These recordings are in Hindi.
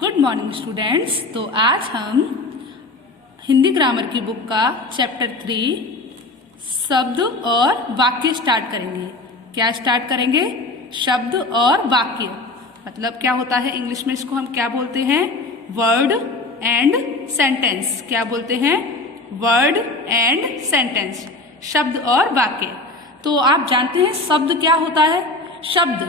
Good morning students. तो आज हम हिंदी ग्रामर की बुक का चैप्टर 3 शब्द और वाक्य स्टार्ट करेंगे। क्या स्टार्ट करेंगे? शब्द और वाक्य। मतलब क्या होता है इंग्लिश में, इसको हम क्या बोलते हैं? Word and sentence. क्या बोलते हैं? वर्ड एंड सेंटेंस, शब्द और वाक्य। तो आप जानते हैं शब्द क्या होता है? शब्द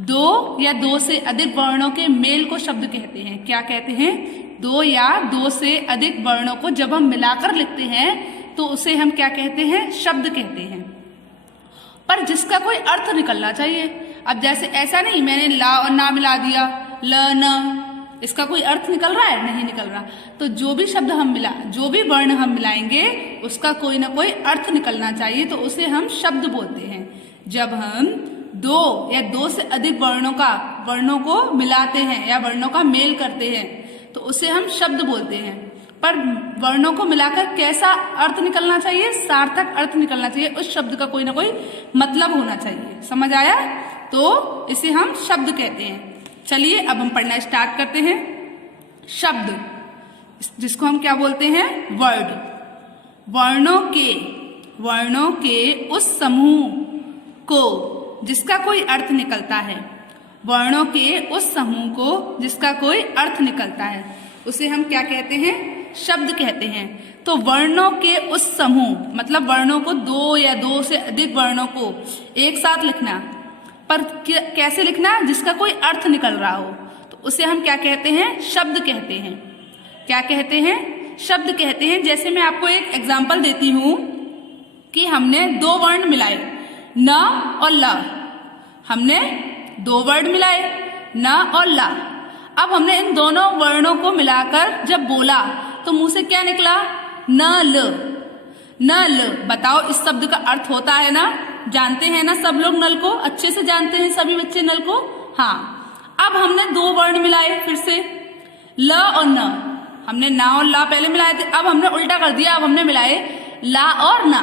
दो या दो से अधिक वर्णों के मेल को शब्द कहते हैं। क्या कहते हैं? दो या दो से अधिक वर्णों को जब हम मिलाकर लिखते हैं तो उसे हम क्या कहते हैं? शब्द कहते हैं। पर जिसका कोई अर्थ निकलना चाहिए। अब जैसे ऐसा नहीं मैंने ला और ना मिला दिया, ल न, इसका कोई अर्थ निकल रहा है? नहीं निकल रहा। तो जो भी वर्ण हम मिलाएंगे उसका कोई ना कोई अर्थ निकलना चाहिए, तो उसे हम शब्द बोलते हैं। जब हम दो या दो से अधिक वर्णों को मिलाते हैं या वर्णों का मेल करते हैं तो उसे हम शब्द बोलते हैं। पर वर्णों को मिलाकर कैसा अर्थ निकलना चाहिए? सार्थक अर्थ निकलना चाहिए। उस शब्द का कोई ना कोई मतलब होना चाहिए। समझ आया? तो इसे हम शब्द कहते हैं। चलिए अब हम पढ़ना स्टार्ट करते हैं। शब्द, जिसको हम क्या बोलते हैं? वर्ड। वर्णों के उस समूह को जिसका कोई अर्थ निकलता है। वर्णों के उस समूह को जिसका कोई अर्थ निकलता है उसे हम क्या कहते हैं? शब्द कहते हैं। तो वर्णों के उस समूह मतलब वर्णों को दो या दो से अधिक वर्णों को एक साथ लिखना, पर कैसे लिखना? जिसका कोई अर्थ निकल रहा हो, तो उसे हम क्या कहते हैं? शब्द कहते हैं। क्या कहते हैं? शब्द कहते हैं। जैसे मैं आपको एक एग्जाम्पल देती हूं कि हमने दो वर्ण मिलाए, न और ला। हमने दो वर्ड मिलाए, न और ला। अब हमने इन दोनों वर्णों को मिलाकर जब बोला तो मुंह से क्या निकला? न ल। न ल। बताओ इस शब्द का अर्थ होता है ना? जानते हैं ना सब लोग नल को? अच्छे से जानते हैं सभी बच्चे नल को? हाँ। अब हमने दो वर्ण मिलाए फिर से, ल और न। हमने ना और ला पहले मिलाए थे, अब हमने उल्टा कर दिया। अब हमने मिलाए ला और ना।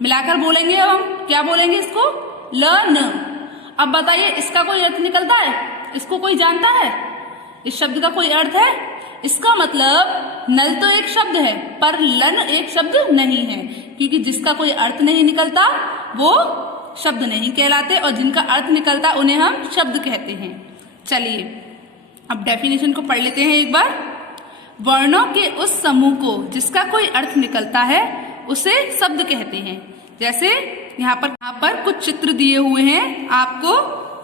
मिलाकर बोलेंगे अब हम क्या बोलेंगे? इसको ल न। अब बताइए इसका कोई अर्थ निकलता है? इसको कोई जानता है? इस शब्द का कोई अर्थ है? इसका मतलब नल तो एक शब्द है पर लन एक शब्द नहीं है, क्योंकि जिसका कोई अर्थ नहीं निकलता वो शब्द नहीं कहलाते और जिनका अर्थ निकलता उन्हें हम शब्द कहते हैं। चलिए अब डेफिनेशन को पढ़ लेते हैं एक बार। वर्णों के उस समूह को जिसका कोई अर्थ निकलता है उसे शब्द कहते हैं। जैसे यहाँ पर कुछ चित्र दिए हुए हैं, आपको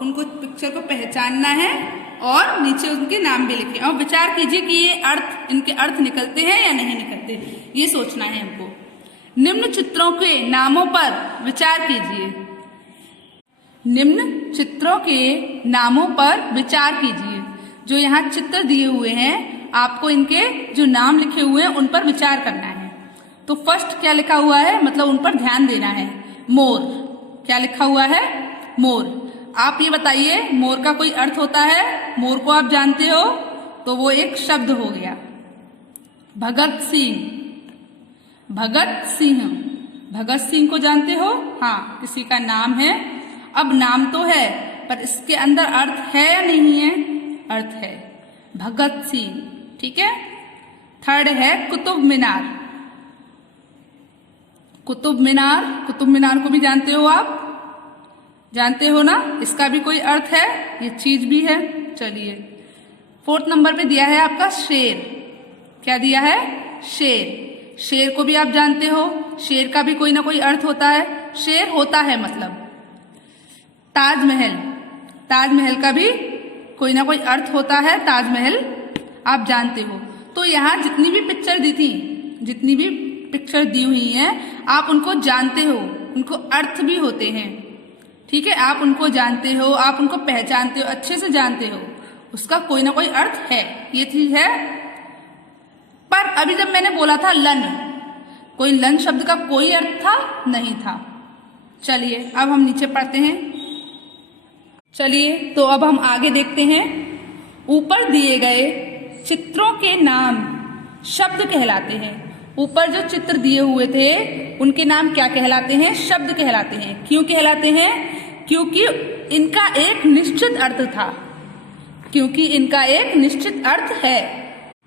उनको पिक्चर को पहचानना है और नीचे उनके नाम भी लिखें और विचार कीजिए कि इनके अर्थ निकलते हैं या नहीं निकलते, ये सोचना है हमको। निम्न चित्रों के नामों पर विचार कीजिए। निम्न चित्रों के नामों पर विचार कीजिए। जो यहाँ चित्र दिए हुए हैं आपको इनके जो नाम लिखे हुए हैं उन पर विचार करना है। तो फर्स्ट क्या लिखा हुआ है, मतलब उन पर ध्यान देना है। मोर। क्या लिखा हुआ है? मोर। आप ये बताइए मोर का कोई अर्थ होता है? मोर को आप जानते हो तो वो एक शब्द हो गया। भगत सिंह। भगत सिंह। भगत सिंह को जानते हो? हाँ, किसी का नाम है। अब नाम तो है पर इसके अंदर अर्थ है या नहीं है? अर्थ है। भगत सिंह। ठीक है। थर्ड है कुतुब मीनार। कुतुब मीनार को भी जानते हो आप? जानते हो ना? इसका भी कोई अर्थ है, ये चीज भी है। चलिए फोर्थ नंबर पे दिया है आपका शेर। क्या दिया है? शेर। शेर को भी आप जानते हो, शेर का भी कोई ना कोई अर्थ होता है। शेर होता है मतलब। ताजमहल। ताजमहल का भी कोई ना कोई अर्थ होता है। ताजमहल आप जानते हो। तो यहाँ जितनी भी पिक्चर दी हुई हैं आप उनको जानते हो, उनको अर्थ भी होते हैं। ठीक है, आप उनको जानते हो, आप उनको पहचानते हो, अच्छे से जानते हो, उसका कोई ना कोई अर्थ है, ये चीज है। पर अभी जब मैंने बोला था लन, कोई लन शब्द का कोई अर्थ था? नहीं था। चलिए अब हम नीचे पढ़ते हैं। चलिए तो अब हम आगे देखते हैं। ऊपर दिए गए चित्रों के नाम शब्द कहलाते हैं। ऊपर जो चित्र दिए हुए थे उनके नाम क्या कहलाते हैं? शब्द कहलाते हैं। क्यों कहलाते हैं? क्योंकि इनका एक निश्चित अर्थ था। क्योंकि इनका एक निश्चित अर्थ है।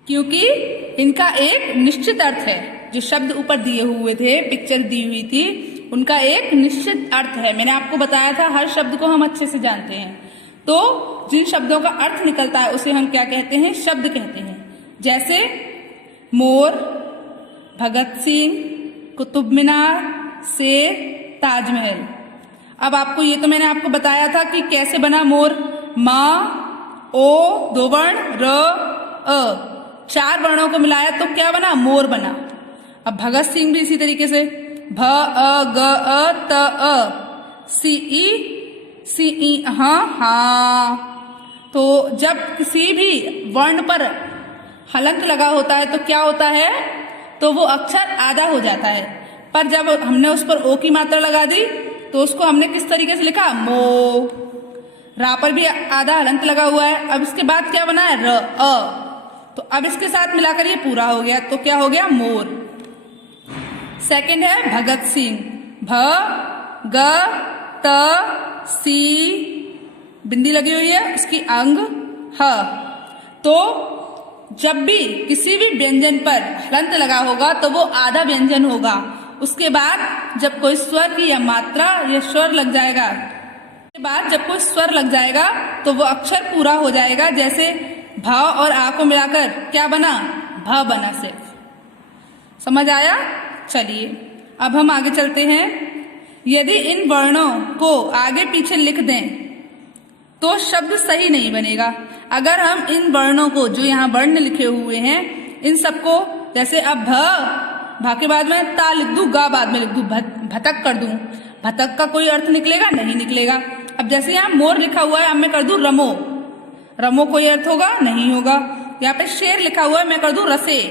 क्योंकि इनका एक निश्चित अर्थ है। जो शब्द ऊपर दिए हुए थे, पिक्चर दी हुई थी, उनका एक निश्चित अर्थ है। मैंने आपको बताया था हर शब्द को हम अच्छे से जानते हैं। तो जिन शब्दों का अर्थ निकलता है उसे हम क्या कहते हैं? शब्द कहते हैं। जैसे मोर, भगत सिंह, कुतुब मीनार, शेर, ताजमहल। अब आपको ये तो मैंने आपको बताया था कि कैसे बना मोर। माँ, ओ, दो वर्ण, र, अ, 4 वर्णों को मिलाया तो क्या बना? मोर बना। अब भगत सिंह भी इसी तरीके से भ, अ, ग, अ, त, अ, सी, ई, हाँ। तो जब किसी भी वर्ण पर हलंत लगा होता है तो क्या होता है? तो वो अक्षर आधा हो जाता है। पर जब हमने उस पर ओ की मात्रा लगा दी तो उसको हमने किस तरीके से लिखा? मो। रा पर भी आधा हलंत लगा हुआ है। अब इसके बाद क्या बना है? र, अ। तो अब इसके साथ मिलाकर ये पूरा हो गया। तो क्या हो गया? मोर। सेकंड है भगत सिंह। भ, ग, त, सी, बिंदी लगी हुई है, उसकी अंग ह। तो जब भी किसी भी व्यंजन पर हलंत लगा होगा तो वो आधा व्यंजन होगा। उसके बाद जब कोई स्वर की या मात्रा या स्वर लग जाएगा, उसके बाद जब कोई स्वर लग जाएगा तो वो अक्षर पूरा हो जाएगा। जैसे भ और आ को मिलाकर क्या बना? भ बना सिर्फ। समझ आया? चलिए अब हम आगे चलते हैं। यदि इन वर्णों को आगे पीछे लिख दें तो शब्द सही नहीं बनेगा। अगर हम इन वर्णों को, जो यहाँ वर्ण लिखे हुए हैं, इन सबको, जैसे अब भा के बाद में ता लिख दूं, गा बाद में लिख दूं, भतक कर दूं, भतक का कोई अर्थ निकलेगा? नहीं निकलेगा। अब जैसे यहाँ मोर लिखा हुआ है, अब मैं कर दूं रमो, रमो कोई अर्थ होगा? नहीं होगा। यहाँ पे शेर लिखा हुआ है, मैं कर दूं रसे,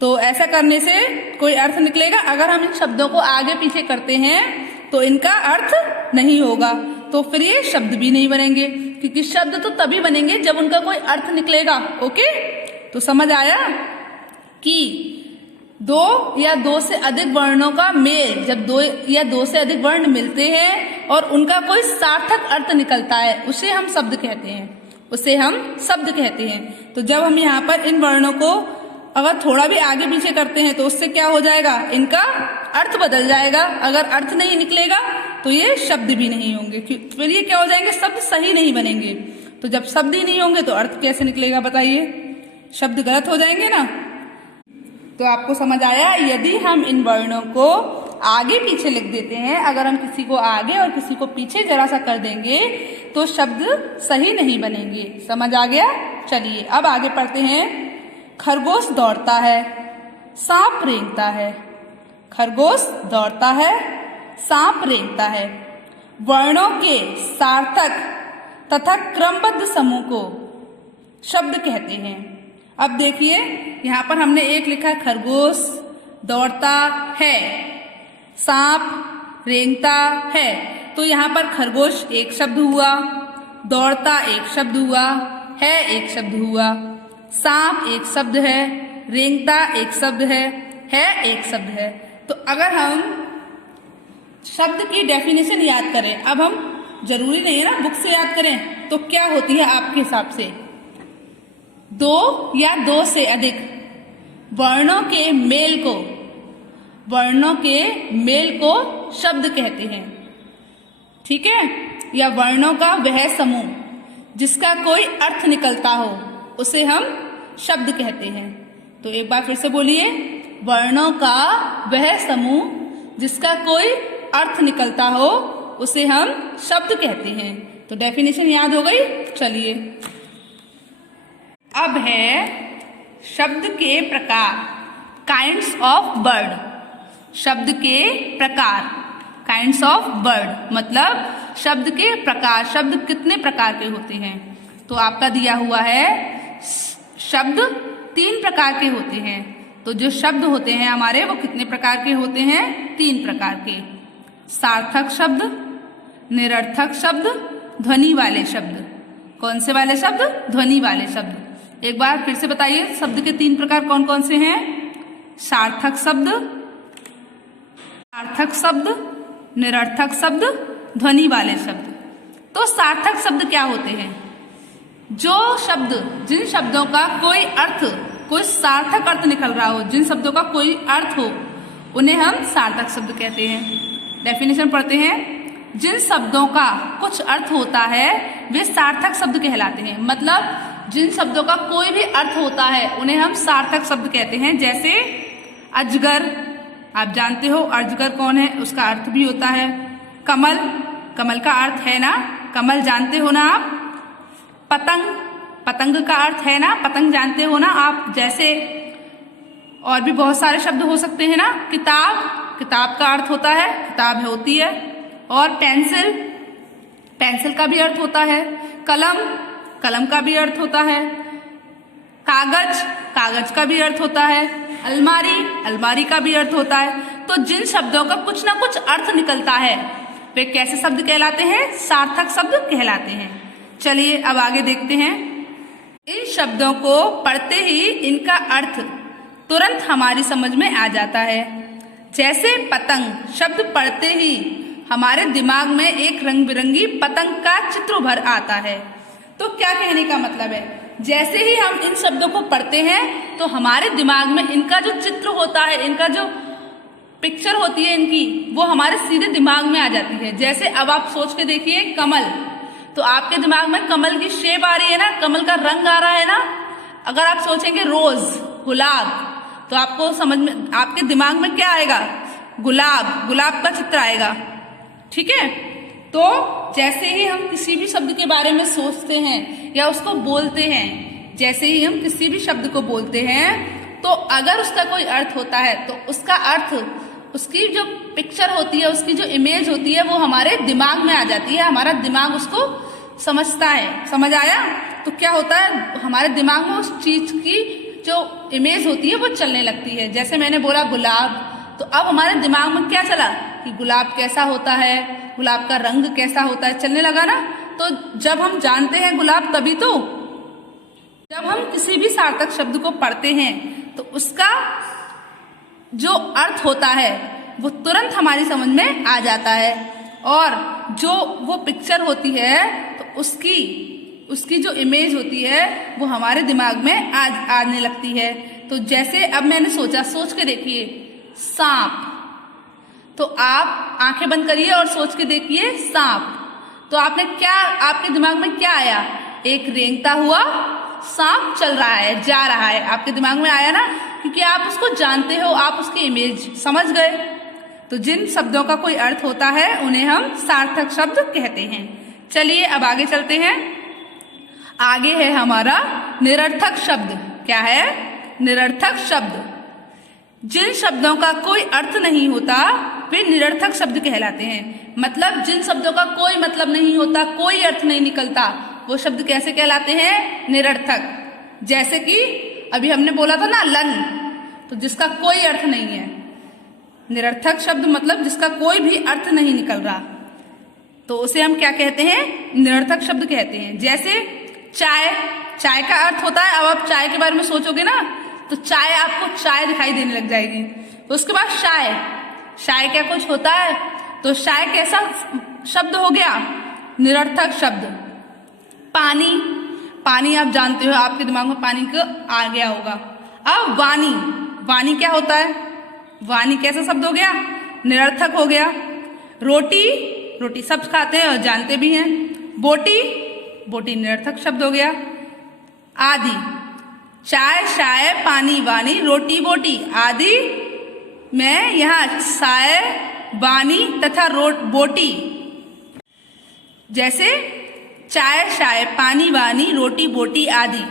तो ऐसा करने से कोई अर्थ निकलेगा? अगर हम इन शब्दों को आगे पीछे करते हैं तो इनका अर्थ नहीं होगा, तो फिर ये शब्द भी नहीं बनेंगे। क्योंकि शब्द तो तभी बनेंगे जब उनका कोई अर्थ निकलेगा। ओके, तो समझ आया कि 2 या 2 से अधिक वर्णों का मेल, जब 2 या 2 से अधिक वर्ण मिलते हैं और उनका कोई सार्थक अर्थ निकलता है, उसे हम शब्द कहते हैं। उसे हम शब्द कहते हैं। तो जब हम यहाँ पर इन वर्णों को अगर थोड़ा भी आगे पीछे करते हैं तो उससे क्या हो जाएगा? इनका अर्थ बदल जाएगा। अगर अर्थ नहीं निकलेगा तो ये शब्द भी नहीं होंगे। फिर ये क्या हो जाएंगे? शब्द सही नहीं बनेंगे। तो जब शब्द ही नहीं होंगे तो अर्थ कैसे निकलेगा बताइए? शब्द गलत हो जाएंगे ना। तो आपको समझ आया? यदि हम इन वर्णों को आगे पीछे लिख देते हैं, अगर हम किसी को आगे और किसी को पीछे जरा सा कर देंगे तो शब्द सही नहीं बनेंगे। समझ आ गया? चलिए अब आगे पढ़ते हैं। खरगोश दौड़ता है, सांप रेंगता है। खरगोश दौड़ता है, सांप रेंगता है। वर्णों के सार्थक तथा क्रमबद्ध समूह को शब्द कहते हैं। अब देखिए यहाँ पर हमने एक लिखा है खरगोश दौड़ता है, सांप रेंगता है। तो यहाँ पर खरगोश एक शब्द हुआ, दौड़ता एक शब्द हुआ, है एक शब्द हुआ, सांप एक शब्द है, रेंगता एक शब्द है एक शब्द है। तो अगर हम शब्द की डेफिनेशन याद करें, अब हम जरूरी नहीं है ना बुक से याद करें, तो क्या होती है आपके हिसाब से? 2 या 2 से अधिक वर्णों के मेल को शब्द कहते हैं। ठीक है? या वर्णों का वह समूह जिसका कोई अर्थ निकलता हो उसे हम शब्द कहते हैं। तो एक बार फिर से बोलिए, वर्णों का वह समूह जिसका कोई अर्थ निकलता हो उसे हम शब्द कहते हैं। तो डेफिनेशन याद हो गई? चलिए अब है शब्द के प्रकार, काइंड्स ऑफ वर्ड। शब्द के प्रकार, काइंड्स ऑफ वर्ड मतलब शब्द के प्रकार। शब्द कितने प्रकार के होते हैं? तो आपका दिया हुआ है शब्द 3 प्रकार के होते हैं। तो जो शब्द होते हैं हमारे वो कितने प्रकार के होते हैं? 3 प्रकार के। सार्थक शब्द, निरर्थक शब्द, ध्वनि वाले शब्द। कौन से वाले शब्द? ध्वनि वाले शब्द। एक बार फिर से बताइए शब्द के 3 प्रकार कौन कौन से हैं? सार्थक शब्द, सार्थक शब्द, निरर्थक शब्द, ध्वनि वाले शब्द। तो सार्थक शब्द क्या होते हैं? जो शब्द, जिन शब्दों का कोई अर्थ, कोई सार्थक अर्थ निकल रहा हो, जिन शब्दों का कोई अर्थ हो, उन्हें हम सार्थक शब्द कहते हैं। डेफिनेशन पढ़ते हैं। जिन शब्दों का कुछ अर्थ होता है वे सार्थक शब्द कहलाते हैं। मतलब जिन शब्दों का कोई भी अर्थ होता है उन्हें हम सार्थक शब्द कहते हैं। जैसे अजगर, आप जानते हो अजगर कौन है, उसका अर्थ भी होता है। कमल, कमल का अर्थ है ना, कमल जानते हो ना आप। पतंग, पतंग का अर्थ है ना, पतंग जानते हो ना आप। जैसे और भी बहुत सारे शब्द हो सकते हैं ना। किताब, किताब का अर्थ होता है, किताब होती है। और पेंसिल, पेंसिल का भी अर्थ होता है। कलम, कलम का भी अर्थ होता है। कागज, कागज का भी अर्थ होता है। अलमारी, अलमारी का भी अर्थ होता है। तो जिन शब्दों का कुछ ना कुछ अर्थ निकलता है वे कैसे शब्द कहलाते हैं? सार्थक शब्द कहलाते हैं। चलिए अब आगे देखते हैं। इन शब्दों को पढ़ते ही इनका अर्थ तुरंत हमारी समझ में आ जाता है। जैसे पतंग, शब्द पढ़ते ही हमारे दिमाग में एक रंग बिरंगी पतंग का चित्र उभर आता है। तो क्या कहने का मतलब है? जैसे ही हम इन शब्दों को पढ़ते हैं तो हमारे दिमाग में इनका जो चित्र होता है, इनका जो पिक्चर होती है इनकी, वो हमारे सीधे दिमाग में आ जाती है। जैसे अब आप सोच के देखिए कमल, तो आपके दिमाग में कमल की शेप आ रही है ना, कमल का रंग आ रहा है ना। अगर आप सोचेंगे रोज, गुलाब, तो आपको समझ में, आपके दिमाग में क्या आएगा? गुलाब, गुलाब का चित्र आएगा। ठीक है। तो जैसे ही हम किसी भी शब्द के बारे में सोचते हैं या उसको बोलते हैं, जैसे ही हम किसी भी शब्द को बोलते हैं तो अगर उसका कोई अर्थ होता है तो उसका अर्थ, उसकी जो पिक्चर होती है, उसकी जो इमेज होती है वो हमारे दिमाग में आ जाती है। हमारा दिमाग उसको समझता है। समझ आया? तो क्या होता है, हमारे दिमाग में उस चीज की जो इमेज होती है वो चलने लगती है। जैसे मैंने बोला गुलाब, तो अब हमारे दिमाग में क्या चला कि गुलाब कैसा होता है, गुलाब का रंग कैसा होता है, चलने लगा ना। तो जब हम जानते हैं गुलाब, तभी तो जब हम किसी भी सार्थक शब्द को पढ़ते हैं तो उसका जो अर्थ होता है वो तुरंत हमारी समझ में आ जाता है। और जो वो पिक्चर होती है तो उसकी जो इमेज होती है वो हमारे दिमाग में आने लगती है। तो जैसे अब मैंने सोचा, सोच के देखिए सांप, तो आप आंखें बंद करिए और सोच के देखिए सांप। तो आपने क्या, आपके दिमाग में क्या आया? एक रेंगता हुआ सांप चल रहा है, जा रहा है, आपके दिमाग में आया ना, क्योंकि आप उसको जानते हो, आप उसकी इमेज समझ गए। तो जिन शब्दों का कोई अर्थ होता है उन्हें हम सार्थक शब्द कहते हैं। चलिए अब आगे चलते हैं। आगे है हमारा निरर्थक शब्द। क्या है? निरर्थक शब्द। जिन शब्दों का कोई अर्थ नहीं होता वे निरर्थक शब्द कहलाते हैं। मतलब जिन शब्दों का कोई मतलब नहीं होता, कोई अर्थ नहीं निकलता, वो शब्द कैसे कहलाते हैं? निरर्थक। जैसे कि अभी हमने बोला था ना लन, तो जिसका कोई अर्थ नहीं है। निरर्थक शब्द मतलब जिसका कोई भी अर्थ नहीं निकल रहा, तो उसे हम क्या कहते हैं? निरर्थक शब्द कहते हैं। जैसे चाय, चाय का अर्थ होता है, अब आप चाय के बारे में सोचोगे ना तो चाय, आपको चाय दिखाई देने लग जाएगी। तो उसके बाद शाय, शाय क्या कुछ होता है? तो शाय कैसा शब्द हो गया? निरर्थक शब्द। पानी, पानी आप जानते हो, आपके दिमाग में पानी का आ गया होगा। अब वाणी, वाणी क्या होता है? वाणी कैसा शब्द हो गया? निरर्थक हो गया। रोटी, रोटी सब खाते हैं और जानते भी हैं। बोटी, बोटी निरर्थक शब्द हो गया। आदि, चाय, शाय, पानी, वाणी, रोटी, बोटी आदि में यहाँ साय, वाणी तथा बोटी, जैसे चाय, शाय, पानी, वाणी, रोटी, बोटी आदि,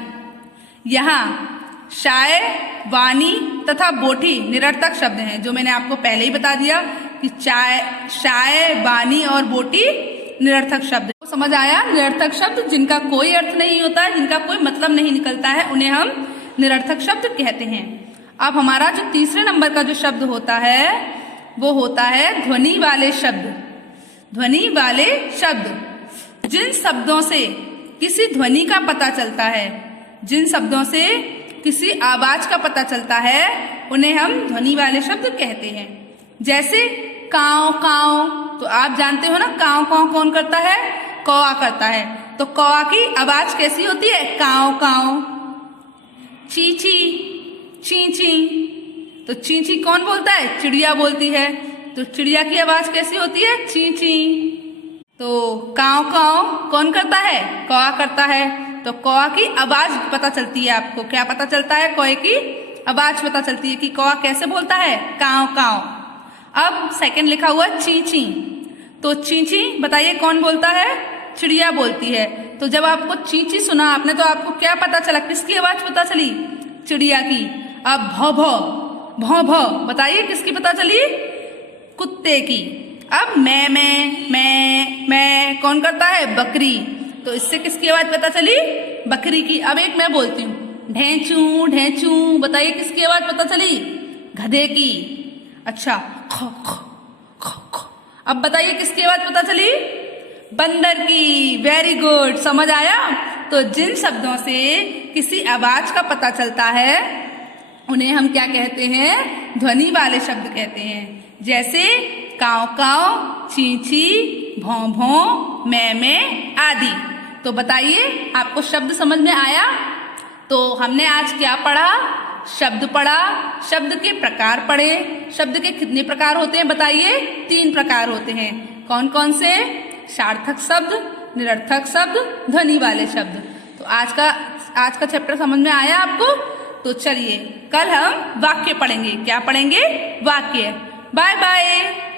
यहाँ शाय, वाणी तथा बोटी निरर्थक शब्द हैं। जो मैंने आपको पहले ही बता दिया कि चाय, शाय, वाणी और बोटी निरर्थक शब्द। समझ आया? निरर्थक शब्द जिनका कोई अर्थ नहीं होता है, जिनका कोई मतलब नहीं निकलता है, उन्हें हम निरर्थक शब्द कहते हैं। अब हमारा जो तीसरे नंबर का जो शब्द होता है वो होता है ध्वनि वाले शब्द। ध्वनि वाले शब्द, जिन शब्दों से किसी ध्वनि का पता चलता है, जिन शब्दों से किसी आवाज का पता चलता है, उन्हें हम ध्वनि वाले शब्द कहते हैं। जैसे काव, काव, तो आप जानते हो ना काव काव कौन करता है? कौवा करता है। तो कौवा की आवाज कैसी होती है? काव काव। चींची चींची, तो चींची कौन बोलता है? चिड़िया बोलती है। तो चिड़िया की आवाज कैसी होती है? चींची। तो काव काव कौन करता है? कौवा करता है। तो कौवा की आवाज पता चलती है आपको। क्या पता चलता है? कौवे की आवाज पता चलती है कि कौवा कैसे बोलता है? काव काव। अब सेकंड लिखा हुआ चींची, तो चींची बताइए कौन बोलता है? चिड़िया बोलती है। तो जब आपको चींची सुना आपने तो आपको क्या पता चला? किसकी आवाज पता चली? चिड़िया की। अब भौ भौ बताइए किसकी पता चली? कुत्ते की। अब मैं कौन करता है? बकरी। तो इससे किसकी आवाज पता चली? बकरी की। अब एक मैं बोलती हूँ, ढेंचू ढेंचू, बताइए किसकी आवाज पता चली? गधे की। अच्छा, खो खो खो खो, अब बताइए किसकी आवाज पता चली? बंदर की। वेरी गुड, समझ आया? तो जिन शब्दों से किसी आवाज का पता चलता है उन्हें हम क्या कहते हैं? ध्वनि वाले शब्द कहते हैं। जैसे काव काव, चींची, भौं भौं, मैं आदि। तो बताइए आपको शब्द समझ में आया? तो हमने आज क्या पढ़ा? शब्द पढ़ा, शब्द के प्रकार पढ़े। शब्द के कितने प्रकार होते हैं बताइए? 3 प्रकार होते हैं। कौन कौन से? सार्थक शब्द, निरर्थक शब्द, ध्वनि वाले शब्द। तो आज का चैप्टर समझ में आया आपको? तो चलिए कल हम वाक्य पढ़ेंगे। क्या पढ़ेंगे? वाक्य। Bye bye.